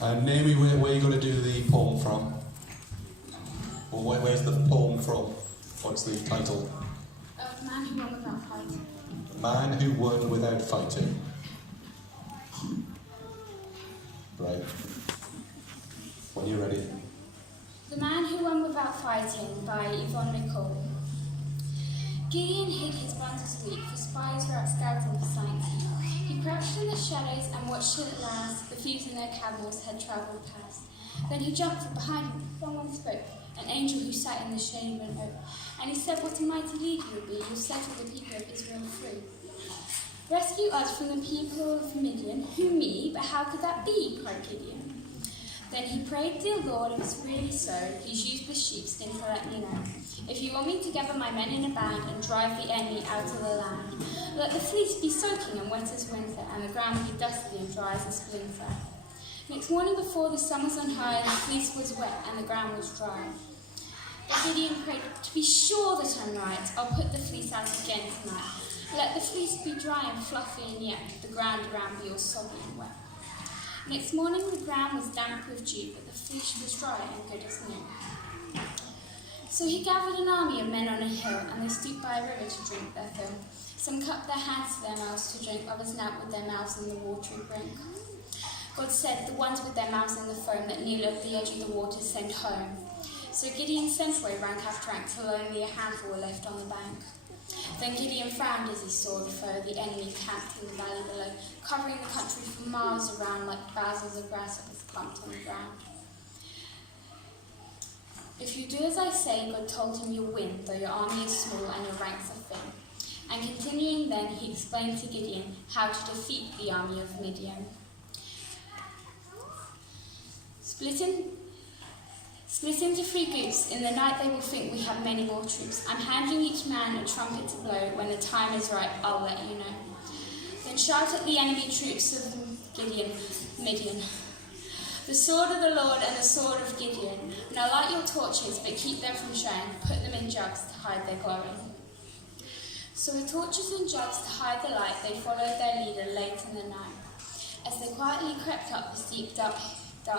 Naomi, where are you going to do the poem from? Or where's the poem from? What's the title? Man Who Won Without Fighting. Man Who Won Without Fighting. Right. When you're ready. The Man Who Won Without Fighting by Yvonne Nicole. Gideon hid his bundles weak, for spies were out scouting for signs. He crouched in the shadows and watched till at last the thieves and their camels had travelled past. Then he jumped from behind him. Someone spoke, an angel who sat in the shade of an oak. And he said, "What a mighty leader you will be, you'll settle the people of Israel free. Rescue us from the people of Midian." "Who, me? But how could that be?" cried Gideon. Then he prayed, "Dear Lord, if it's really so, please use the sheepskin to let me know. If you want me to gather my men in a band and drive the enemy out of the land, let the fleece be soaking and wet as winter, and the ground be dusty and dry as a splinter." Next morning before the sun was on high, the fleece was wet and the ground was dry. But Gideon prayed, "To be sure that I'm right, I'll put the fleece out again tonight. Let the fleece be dry and fluffy and yet the ground around be all soggy and wet." Next morning the ground was damp with dew, but the fleece was dry and good as new. So he gathered an army of men on a hill, and they stooped by a river to drink their fill. Some cupped their hands to their mouths to drink, others knelt with their mouths in the watery brink. God said, "The ones with their mouths in the foam that kneel at the edge of the water send home." So Gideon sent away rank after rank, till only a handful were left on the bank. Then Gideon frowned as he saw the foe, the enemy camped in the valley below, covering the country for miles around like thousands of grasshoppers clumped on the ground. "If you do as I say," God told him, "you'll win, though your army is small and your ranks are thin." And continuing then, he explained to Gideon how to defeat the army of Midian. Split into 3 groups. In the night they will think we have many more troops. I'm handing each man a trumpet to blow. When the time is right, I'll let you know. Then shout at the enemy troops of Midian. The sword of the Lord and the sword of Gideon. Now light your torches, but keep them from showing. Put them in jugs to hide their glory. So with torches and jugs to hide the light, they followed their leader late in the night. As they quietly crept up the steep, dark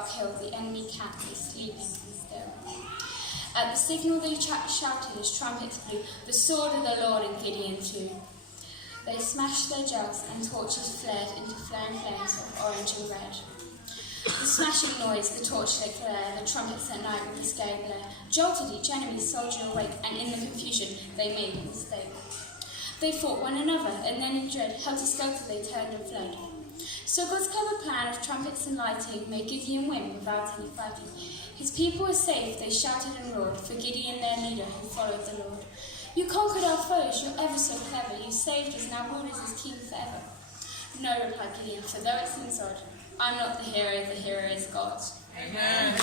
hill, the enemy camp was sleeping and still. At the signal they shouted as trumpets blew, "The sword of the Lord and Gideon too." They smashed their jugs and torches flared into flaring flames of orange and red. The smashing noise, the torchlit glare, the trumpets at night with the scary blare, jolted each enemy's soldier awake, and in the confusion they made a mistake. They fought one another, and then in dread, helter-skelter they turned and fled. So God's clever plan of trumpets and lighting made Gideon win without any fighting. His people were saved, they shouted and roared, for Gideon their leader who followed the Lord. "You conquered our foes, you're ever so clever, you saved us, now rule as his king forever." "No," replied Gideon, "for though it seems odd, I'm not the hero is God." Amen.